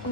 Po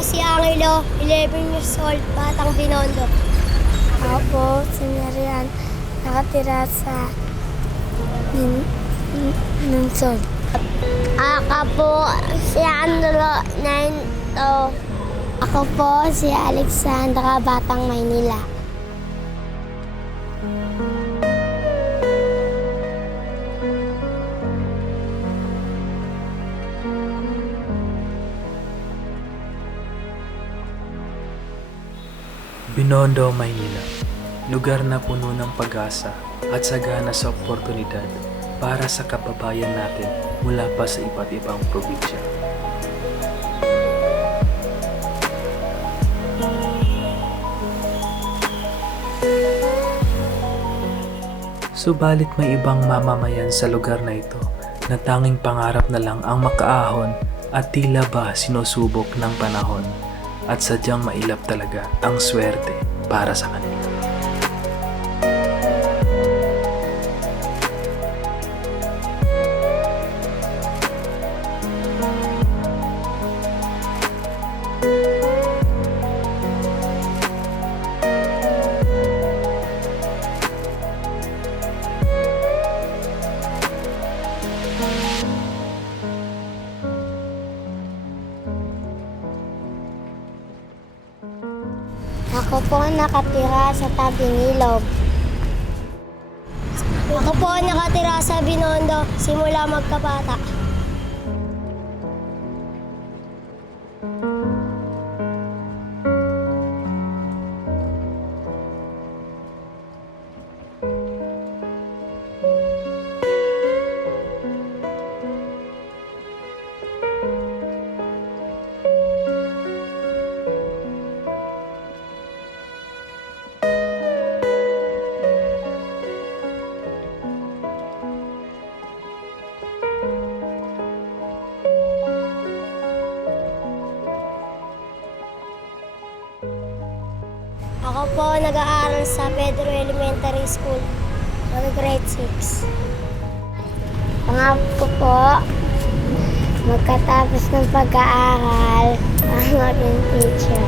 si Angelo, 11 years old, Batang Binondo. Ako po, si Marian, nakatira sa Nunsod. Ako po si Angelo, 9 Ako po, si Alexandra, Batang Maynila. Binondo, Maynila. Lugar na puno ng pag-asa at sagana sa oportunidad para sa kababayan natin mula pa sa iba't ibang probinsya. Subalit may ibang mamamayan sa lugar na ito na tanging pangarap na lang ang makaahon at tila ba sinusubok ng panahon at sadyang mailap talaga ang swerte para sa kanila. Ako po nakatira sa tabing ilog. Ako po nakatira sa Binondo, simula magkabata. Ako po nag-aaral sa Pedro Elementary School, grade 6. Pangako ko po, magkatapos ng pag-aaral, ang maging teacher.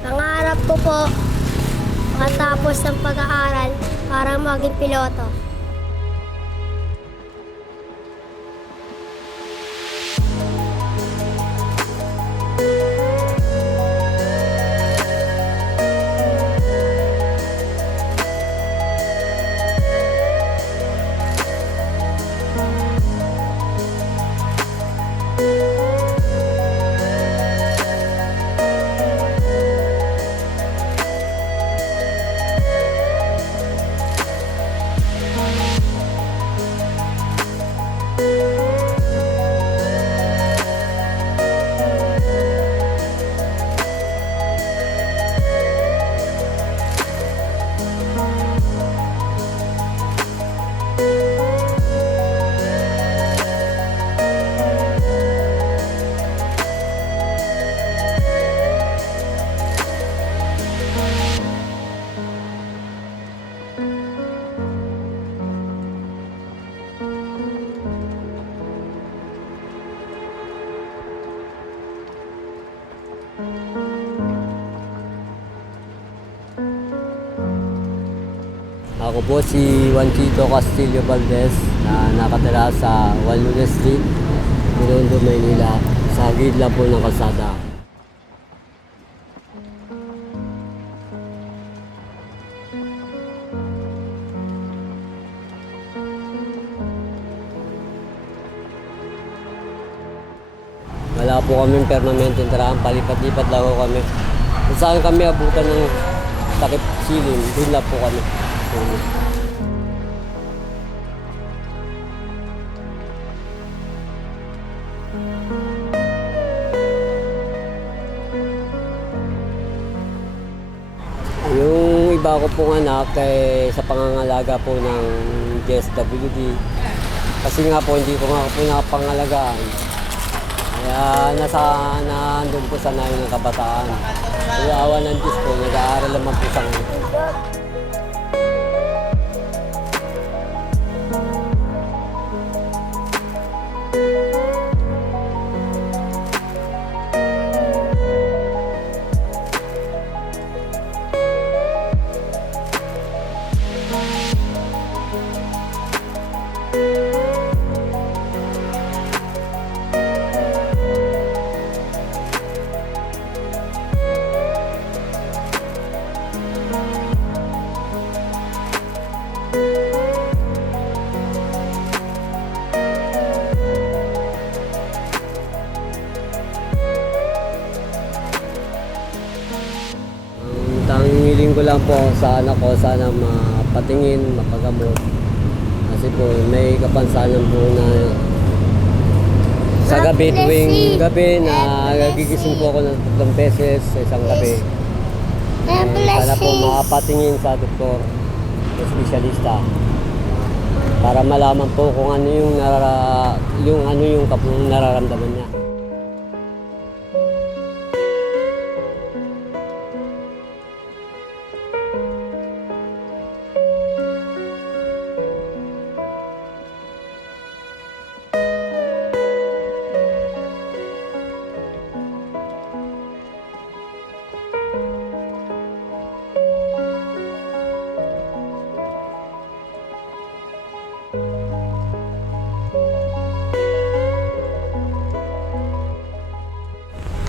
Pangarap ko po, makatapos ng pag-aaral para maging piloto. Ako po si Juanchito Castillo Valdez na nakatira sa Walnut Street, Binondo, Maynila, sa gilid lang po ng kalsada. Wala po kaming permanenteng tirahan, palipat-lipat lang po kami. Kung saan kami abutan ng takip silim, doon lang po kami. po niya. Yung iba ko pong anak sa pangangalaga po ng DSWD. Kasi nga po hindi ko nga po napangalagaan. Kaya nandun po sa nayon ng kabataan. Kaya awa ng Diyos po, nag-aaral naman po sa ngayon. Ang tanging hiling ko lang po sa anak ko, sana mapatingin, mapagamot. Kasi po may kapansanan po na sa gabi, tuwing gabi na nagigising po ako ng 3 beses sa isang gabi. Sana po makapatingin sa doktor, espesyalista, para malaman po kung ano yung nararamdaman niya.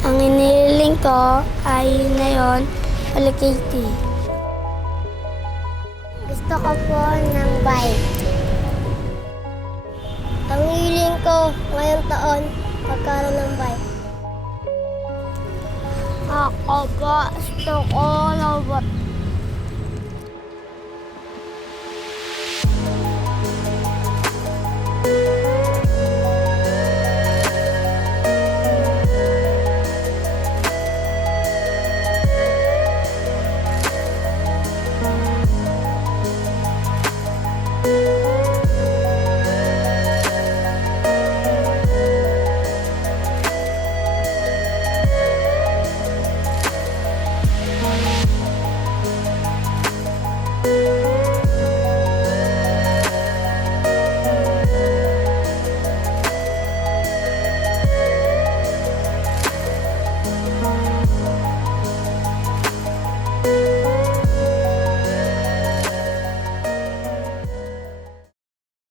Ang iniling ko ay yun na yun, Katie. Gusto ko po ng bike. Ang hiling ko ngayong taon, pagkaroon ng bike. Ako po, gusto ko robot